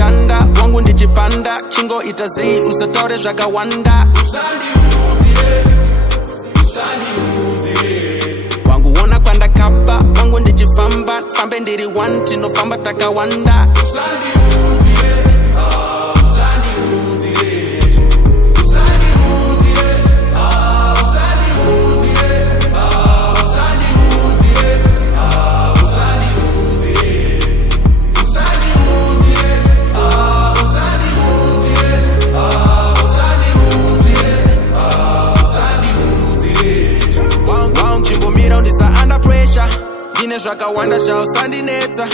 ndishanda wangu ndichipanda chingo itazi usataure zvakawanda wangu wona kwandakapa wangu ndichifamba fambe ndiri one tinofamba takawanda ndine zvakawanda shausandinetsa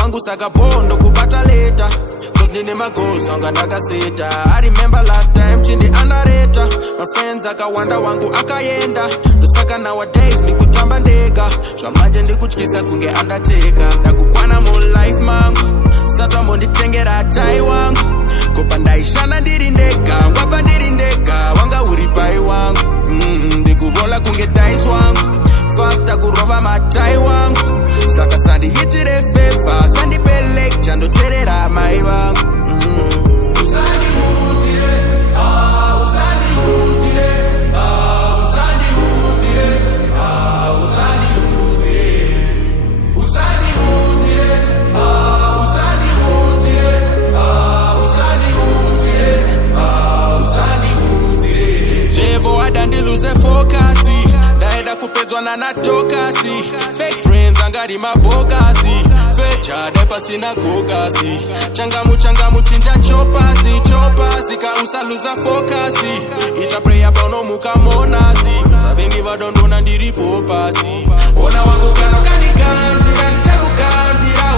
wangu saka bondo kubata leta cause ndine magoals anga ndakaseta. I remember last time chindi andareta my friends akawanda wangu akaenda ndosaka nowadays ndikutamba ndega zvamanje ndikutyisa kunge undertaker ndakukwana mu life mangu satambo nditengera tai wangu kopa ndaishana ndiri ndega ngwapa ndiri ndega wanga uri pai wangu ndikurola kunge dice wangu fasta kurova matai wangu saka sandiitire favor sandipe lecture ndoterera mai vangu devo adandiluze fokasi ndaenda kupedzwa nanatokasi fake friends angari mabhokasi fejada pasina gokasi changamu chinja chopasi kausaluza fokasi ita prayer paunomuka monasi savengi vadondona ndiripo pasi ona wangu kana kandikanzira nditakukanzira